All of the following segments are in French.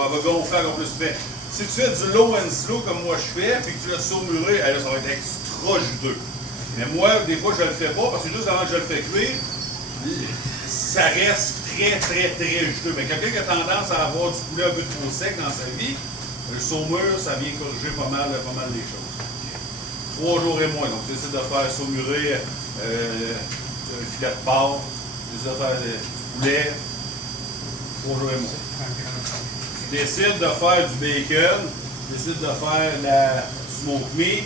On va gonfler encore plus près. Si tu fais du low and slow comme moi je fais, puis que tu laisses saumuré, là, ça va être extra juteux. Mais moi, des fois, je le fais pas, parce que juste avant que je le fais cuire, ça reste très juteux. Mais quelqu'un qui a tendance à avoir du poulet un peu trop sec dans sa vie, le saumure, ça vient corriger pas mal les choses. 3 jours et moins. Donc, tu essaies de faire saumurer un filet de porc, tu essaies de faire du poulet, 3 jours et moins. Tu décides de faire du bacon, tu décides de faire la smoked meat,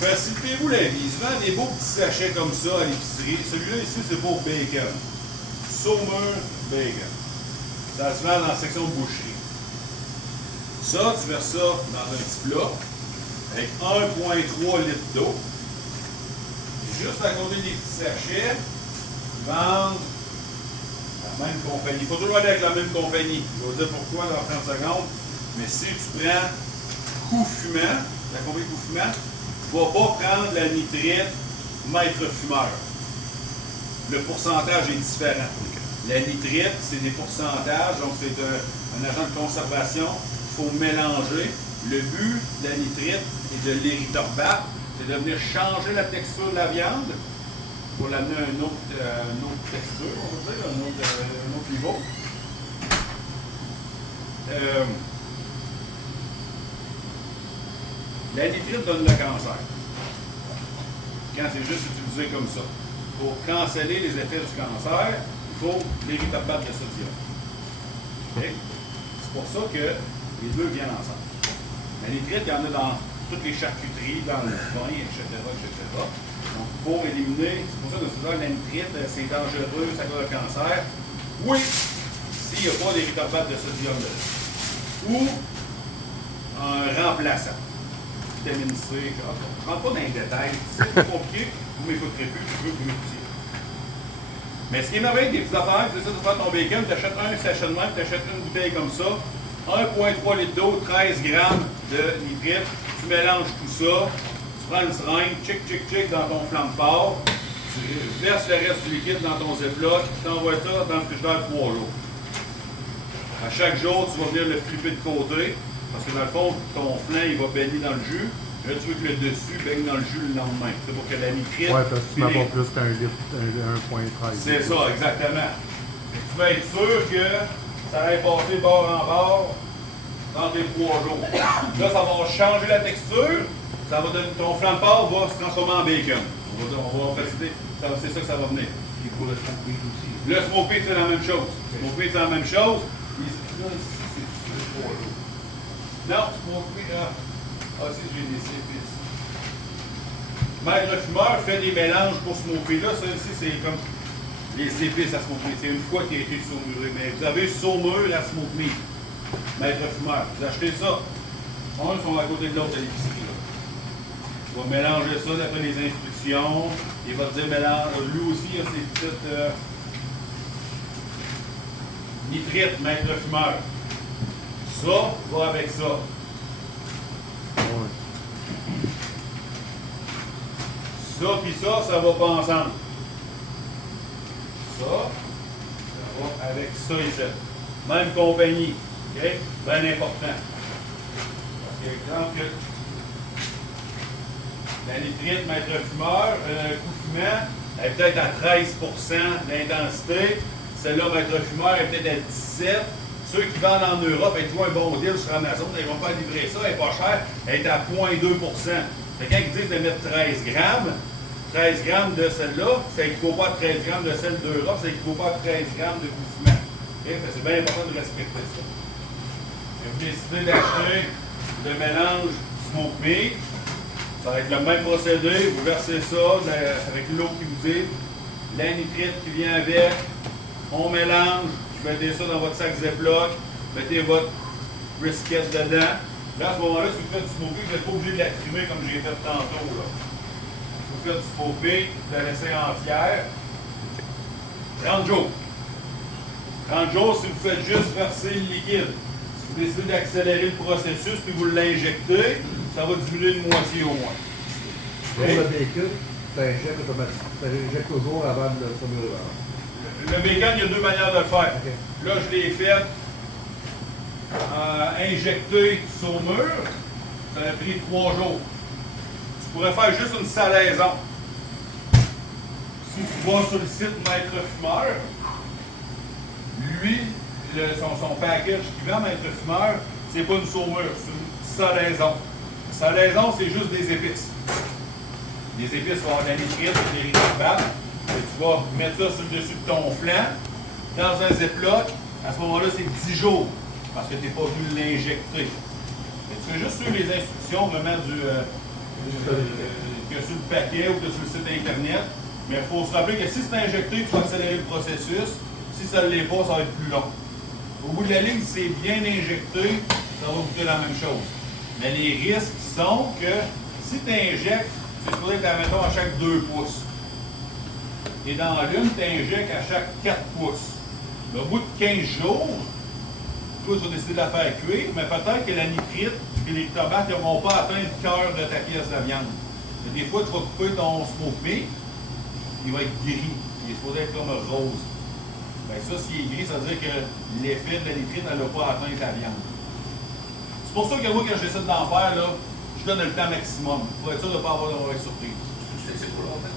facilitez-vous la vie. Ils vendent des beaux petits sachets comme ça à l'épicerie. Celui-là ici, c'est pour bacon. Saumure bacon. Ça se vend dans la section boucherie. Ça, tu verses ça dans un petit plat avec 1,3 litres d'eau. Juste à côté des petits sachets, ils vendent la même compagnie. Il faut toujours aller avec la même compagnie. Je vais vous dire pourquoi dans 30 secondes. Mais si tu prends Coup Fumant, la compagnie Coup Fumant, tu ne vas pas prendre la nitrite Maître Fumeur. Le pourcentage est différent. La nitrite, c'est des pourcentages, donc c'est un agent de conservation. Il faut mélanger. Le but de la nitrite et de l'érythorbat, c'est de venir changer la texture de la viande pour l'amener à une autre texture, on va dire, un autre niveau. La nitrite donne le cancer. Quand c'est juste utilisé comme ça. Pour canceller les effets du cancer, il faut l'érythorbat de sodium. Okay? C'est pour ça que les deux viennent ensemble. La nitrite, il y en a dans toutes les charcuteries, dans le vin, etc. Donc, pour éliminer, c'est pour ça que la nitrite, c'est dangereux, ça cause le cancer. Oui, s'il n'y a pas d'érythorbat de sodium dedans. Ou un remplaçant. Vitamine C. Je ne rentre pas dans les détails. Si c'est trop compliqué, vous ne m'écouterez plus, je veux que vous m'écoutiez. Mais ce qui est merveilleux des petites affaires, c'est ça, tu prends ton bacon, tu achètes un sachet de même, tu achètes une bouteille comme ça, 1,3 litres d'eau, 13 grammes de nitrite, tu mélanges tout ça, tu prends une seringue, chic dans ton flanc de porc, tu verses le reste du liquide dans ton Ziploc, tu t'envoies ça dans le frigidaire 3 jours. À chaque jour, tu vas venir le flipper de côté, parce que dans le fond, ton flanc, il va baigner dans le jus. Là, tu veux que le dessus baigne dans le jus le lendemain. C'est pour que la nitrite... Oui, parce que tu m'as pas plus qu'un litre, 1,13. C'est ça, exactement. Et tu vas être sûr que ça va passer bord en bord dans tes 3 jours. Là, ça va changer la texture. Ça va donner, ton flanc de porc va se transformer en bacon. On va faciliter. C'est ça que ça va venir. Et pour le smoke meat aussi. Le smoke meat, c'est la même chose. Le smoke meat, c'est la même chose. Là, c'est 3 jours. Non, smoke meat, là. Ah, si, j'ai des épices. Maître Fumeur fait des mélanges pour smoker. Là, ça ici, c'est comme les épices à smoker. C'est une fois qu'il a été saumuré. Mais vous avez saumure à smoke meat. Maître Fumeur. Vous achetez ça. Un sont à côté de l'autre à l'épicerie. Il va mélanger ça d'après les instructions. Il va te dire mélange. Lui aussi, il a ses petites nitrites, Maître Fumeur. Ça va avec ça. Ça puis ça va pas ensemble. Ça va avec ça ici. Même compagnie. OK? Bien important. Parce que, exemple, la nitrite Maître Fumeur, Coup Fumant, elle est peut-être à 13 d'intensité. Celle-là, Maître Fumeur, elle est peut-être à 17. Ceux qui vendent en Europe, ils trouvent un bon deal sur Amazon, ils vont faire livrer ça, elle n'est pas chère, elle est à 0,2 Fait quand ils disent de mettre 13 grammes de celle-là, c'est qu'il ne faut pas 13 grammes de celle d'Europe, c'est qu'il ne faut pas 13 grammes de Coup Fumant. Okay? C'est bien important de respecter ça. Et vous décidez d'acheter le mélange smoke meat, ça va être le même procédé, vous versez ça avec l'eau qui vous dit, la nitrite qui vient avec, on mélange. Mettez ça dans votre sac Ziploc, mettez votre brisket dedans. Là, à ce moment-là, si vous faites du smoker, vous n'êtes pas obligé de la crimer comme j'ai fait tantôt. Là. Si vous faites du smoker, vous la laissez entière. 30 jours. 30 jours, si vous faites juste verser le liquide. Si vous décidez d'accélérer le processus puis vous l'injectez, ça va diminuer de moitié au moins. Pour le bacon, tu injectes automatiquement. Tu injectes toujours avant de le saumurer. Le bacon, il y a 2 manières de le faire. Okay. Là, je l'ai fait injecté sur mur, ça a pris 3 jours. Tu pourrais faire juste une salaison. Si tu vas sur le site Maître Fumeur, lui, son package qui vend Maître Fumeur, c'est pas une saumure, c'est une salaison. Une salaison, c'est juste des épices. Les épices vont avoir de la nitrite, des ricarbate. Tu vas mettre ça sur le dessus de ton flanc, dans un ziploc. À ce moment-là, c'est 10 jours, parce que tu n'es pas venu l'injecter. Tu fais juste suivre les instructions vraiment que sur le paquet ou que sur le site Internet. Mais il faut se rappeler que si c'est injecté, tu vas accélérer le processus. Si ça ne l'est pas, ça va être plus long. Au bout de la ligne, si c'est bien injecté, ça va goûter la même chose. Mais les risques sont que si tu injectes, c'est supposé être, mettons, à chaque 2 pouces. Et dans l'une, tu injectes à chaque 4 pouces. Mais au bout de 15 jours, toi, tu vas décider de la faire cuire, mais peut-être que la nitrite et les tomates n'auront pas atteint le cœur de ta pièce de viande. Mais des fois, tu vas couper ton smoke meat, il va être gris. Il est supposé être comme rose. Bien, ça, s'il est gris, ça veut dire que l'effet de la nitrite n'a pas atteint ta viande. C'est pour ça que moi, quand j'essaie d'en faire, là, je donne le temps maximum pour être sûr de ne pas avoir de mauvaise surprise. C'est pour longtemps?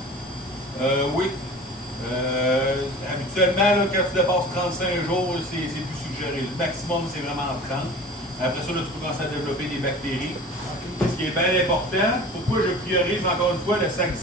Oui. Habituellement, là, quand tu dépasses 35 jours, c'est plus suggéré. Le maximum, c'est vraiment 30. Après ça, là, tu peux commencer à développer des bactéries. Ce qui est bien important, pourquoi je priorise encore une fois le sac